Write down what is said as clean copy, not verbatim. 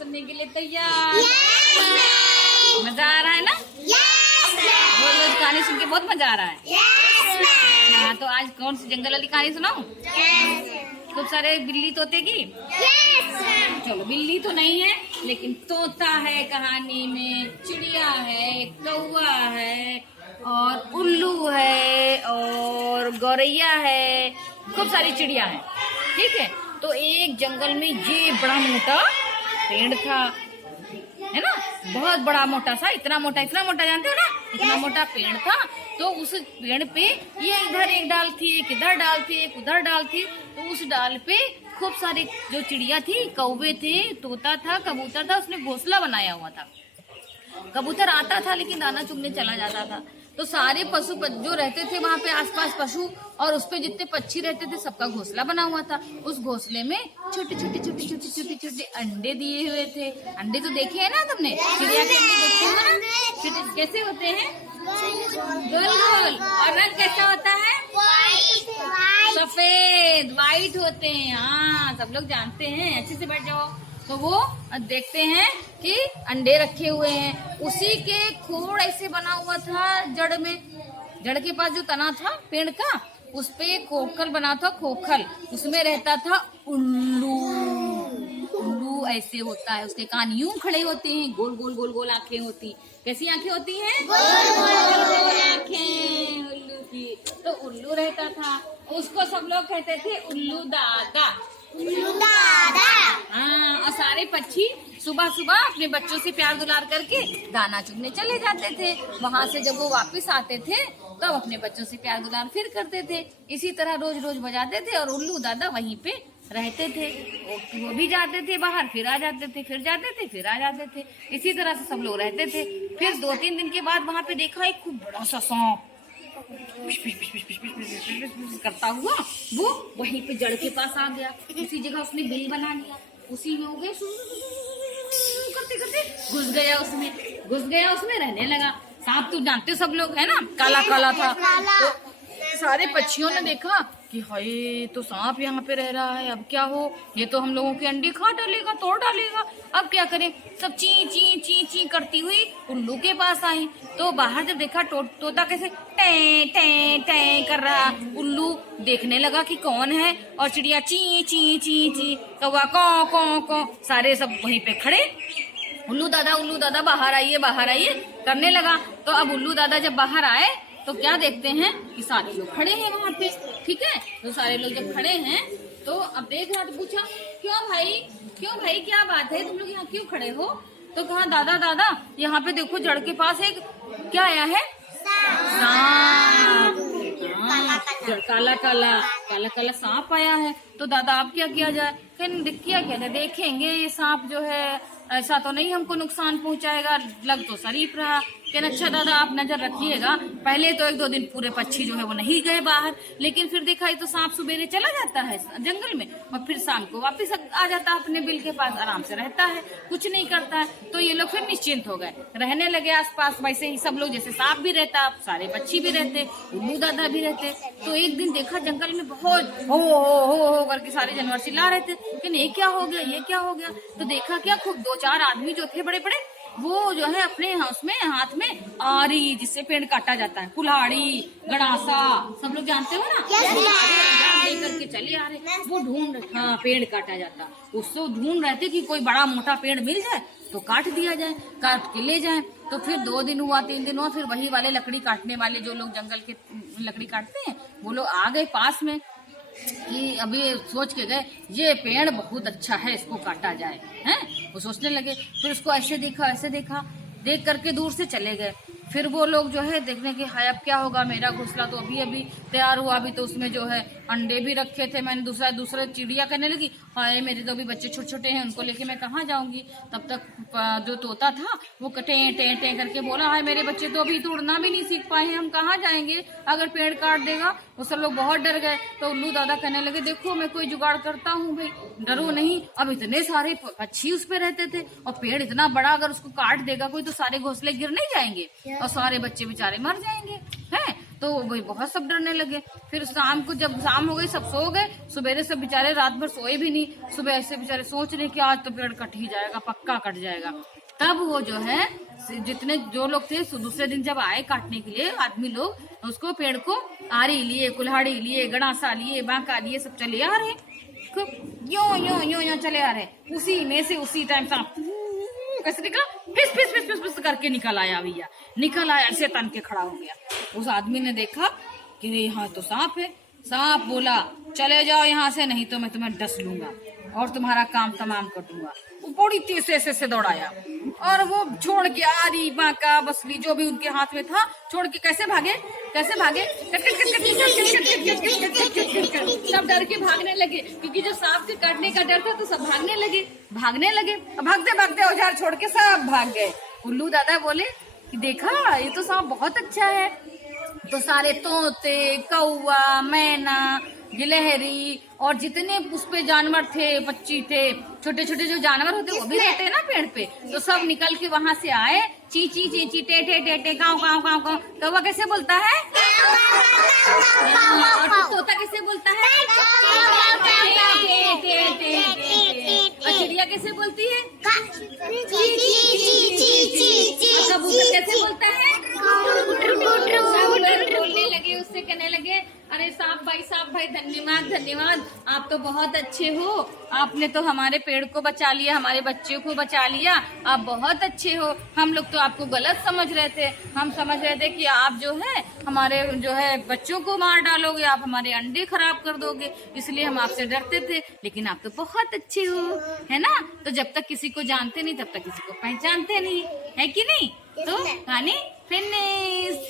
सुनने के लिए तैयार? मजा आ रहा है ना? रोज रोज कहानी सुन के बहुत मजा आ रहा है। हाँ, तो आज कौन सी जंगल वाली कहानी सुनाऊं? खूब सारे बिल्ली तोते की। चलो, बिल्ली तो नहीं है लेकिन तोता है कहानी में, चिड़िया है, कौवा है और उल्लू है और गौरैया है, खूब सारी चिड़िया है। ठीक है, तो एक जंगल में ये बड़ा मोटा पेड़ था, है ना, बहुत बड़ा मोटा सा, इतना मोटा जानते हो ना, इतना मोटा पेड़ था। तो उस पेड़ पे ये इधर एक डाल थी, एक इधर डाल थी, एक उधर डाल थी। तो उस डाल पे खूब सारी जो चिड़िया थी, कौवे थे, तोता था, कबूतर था, उसने घोंसला बनाया हुआ था। कबूतर आता था लेकिन दाना चुगने चला जाता था। तो सारे पशु जो रहते थे वहाँ पे आसपास पशु और उस पे जितने पक्षी रहते थे सबका घोंसला बना हुआ था। उस घोंसले में छोटे छोटे अंडे दिए हुए थे। अंडे तो देखे हैं ना तुमने, चिड़िया के अंडे देखते हो ना, छोटे कैसे होते हैं, गोल गोल, और रंग कैसा होता है, सफेद व्हाइट होते हैं। हाँ, सब लोग जानते हैं, अच्छे से बैठ जाओ। तो वो देखते हैं कि अंडे रखे हुए हैं, उसी के खोड़ ऐसे बना हुआ था जड़ में, जड़ के पास जो तना था पेड़ का, उस पे खोखल बना था, खोखल, उसमें रहता था उल्लू। उल्लू ऐसे होता है, उसके कान यूं खड़े होते हैं, गोल गोल गोल गोल आंखें होती। कैसी आंखें होती हैं? गोल गोल आंखें उल्लू की। तो उल्लू रहता था, उसको सब लोग कहते थे उल्लू दादा। हाँ, और सारे पक्षी सुबह सुबह अपने बच्चों से प्यार दुलार करके दाना चुगने चले जाते थे। वहाँ से जब वो वापस आते थे तब अपने बच्चों से प्यार दुलार फिर करते थे। इसी तरह रोज रोज बजाते थे और उल्लू दादा वहीं पे रहते थे। वो भी जाते थे बाहर, फिर आ जाते थे, फिर जाते थे, फिर आ जाते थे। इसी तरह से सब लोग रहते थे। फिर 2-3 दिन के बाद वहाँ पे देखा एक खूब बड़ा सा सांप करता हुआ वो वहीं पे जड़ के पास आ गया। उसी जगह उसने बिल बना लिया, उसी में हो गए करते करते घुस गया उसमें रहने लगा। सांप तो जानते सब लोग है ना, काला काला था। तो सारे पक्षियों ने देखा कि हाय, तो सांप यहाँ पे रह रहा है, अब क्या हो, ये तो हम लोगों के अंडे खा डालेगा, तोड़ डालेगा, अब क्या करें। सब ची ची ची ची करती हुई उल्लू के पास आई। तो बाहर जब देखा तोता कैसे टे टे टे कर रहा, उल्लू देखने लगा कि कौन है, और चिड़िया ची ची ची ची, कौवा कौ कौ कौ, सारे सब वहीं पे खड़े। उल्लू दादा बाहर आइए करने लगा। तो अब उल्लू दादा जब बाहर आए तो क्या देखते हैं कि सारे लोग खड़े हैं वहाँ पे। ठीक है, तो सारे लोग जब खड़े हैं तो अब देख रहा, तो पूछा क्यों भाई क्या बात है, तुम लोग यहाँ क्यों खड़े हो? तो कहा दादा यहाँ पे देखो जड़ के पास एक क्या आया है, सांप। काला काला सांप आया है। तो दादा अब क्या किया जाए? क्या देखेंगे, ये सांप जो है ऐसा तो नहीं हमको नुकसान पहुंचाएगा, लग तो शरीफ रहा। कहना अच्छा दादा आप नजर रखिएगा। पहले तो 1-2 दिन पूरे पक्षी जो है वो नहीं गए बाहर, लेकिन फिर देखा ये तो सांप सुबेरे चला जाता है जंगल में और फिर शाम को वापस आ जाता है अपने बिल के पास, आराम से रहता है, कुछ नहीं करता है। तो ये लोग फिर निश्चिंत हो गए, रहने लगे आसपास। वैसे ही सब लोग, जैसे सांप भी रहता, सारे पक्षी भी रहते, उल्लू दादा भी रहते। तो एक दिन देखा जंगल में बहुत हो करके सारे जानवर चिल्ला रहे थे कि ये क्या हो गया। तो देखा क्या, खूब 2-4 आदमी जो थे बड़े बड़े, वो जो है अपने हाथ में आरी, जिससे पेड़ काटा जाता है, कुल्हाड़ी, गड़ासा, सब लोग जानते हो ना, लेकर के चले आ रहे। वो ढूंढ, हाँ, पेड़ काटा जाता, उसको ढूंढ रहे थे कि कोई बड़ा मोटा पेड़ मिल जाए तो काट दिया जाए, काट के ले जाए। तो फिर 2 दिन हुआ, 3 दिन हुआ, फिर वही वाले लकड़ी काटने वाले जो लोग जंगल के लकड़ी काटते हैं वो लोग आ गए पास में कि अभी सोच के गए ये पेड़ बहुत अच्छा है, इसको काटा जाए, हैं? वो सोचने लगे। फिर उसको ऐसे देखा, देख करके दूर से चले गए। फिर वो लोग जो है देखने के, हाय अब क्या होगा, मेरा घोंसला तो अभी तैयार हुआ, अभी तो उसमें जो है अंडे भी रखे थे, मैंने दूसरा चिड़िया कहने लगी, हाय मेरे तो अभी बच्चे छोटे छोटे हैं, उनको लेके मैं कहाँ जाऊंगी। तब तक जो तोता था वो टे करके बोला, हाय मेरे बच्चे तो अभी तो उड़ना भी नहीं सीख पाए हैं, हम कहाँ जाएंगे अगर पेड़ काट देगा। वो सब लोग बहुत डर गए। तो उल्लू दादा कहने लगे, देखो मैं कोई जुगाड़ करता हूँ भाई, डरो नहीं। अब इतने सारे पक्षी उस पे रहते थे और पेड़ इतना बड़ा, अगर उसको काट देगा कोई तो सारे घोंसले गिर नहीं जाएंगे और सारे बच्चे बेचारे मर जाएंगे, हैं? तो वही बहुत सब डरने लगे। फिर शाम को जब शाम हो गई सब सो गए, सवेरे से बेचारे रात भर सोए भी नहीं। सुबह ऐसे बेचारे सोच रहे कि आज तो पेड़ कट ही जाएगा, पक्का कट जाएगा। तब वो जो है जितने जो लोग थे दूसरे दिन जब आए काटने के लिए आदमी लोग, उसको पेड़ को आरी लिए, कुल्हाड़ी लिए, गड़ासा लिए, बांका लिए, सब चले आ रहे, यो चले आ रहे। उसी में से उसी टाइम सांप कैसे निकला, फिस फिस फिस फिस फिस करके निकल आया भैया, निकल आया, ऐसे तन के खड़ा हो गया। उस आदमी ने देखा कि यहाँ तो सांप है। सांप बोला चले जाओ यहाँ से, नहीं तो मैं तुम्हें डस लूंगा और तुम्हारा काम तमाम कर दूंगा। वो बड़ी तेज से दौड़ाया और वो छोड़ के आरी बांका बसली जो भी उनके हाथ में था छोड़ के कैसे भागे, सब डर के भागने लगे, क्योंकि जो सांप के काटने का डर था तो सब भागने लगे। भागते भागते औजार छोड़ के सब भाग गए। उल्लू दादा बोले कि देखा ये तो सांप बहुत अच्छा है। तो सारे तोते, कौवा, मैना, गिलहरी और जितने उस पे जानवर थे, पक्षी थे, छोटे छोटे जो जानवर होते वो भी रहते हैं ना पेड़ पे, तो सब निकल के वहां से आए। ची ची ची ची, टे टे टे टे, गाँव गाँव गाँव गाँव। कौवा कैसे बोलता है और तोता कैसे बोलता है, और चिड़िया कैसे बोलती है, कबूतर कैसे बोलता है। बोलने लगे, उससे कहने लगे अरे सांप भाई धन्यवाद, आप तो बहुत अच्छे हो, आपने तो हमारे पेड़ को बचा लिया, हमारे बच्चों को बचा लिया, आप बहुत अच्छे हो। हम लोग तो आपको गलत समझ रहे थे, हम समझ रहे थे कि आप जो है हमारे जो है बच्चों को मार डालोगे, आप हमारे अंडे खराब कर दोगे, इसलिए हम आपसे डरते थे, लेकिन आप तो बहुत अच्छे हो, है ना। तो जब तक किसी को जानते नहीं तब तक किसी को पहचानते नहीं, है कि नहीं। तो कहानी फिनिश।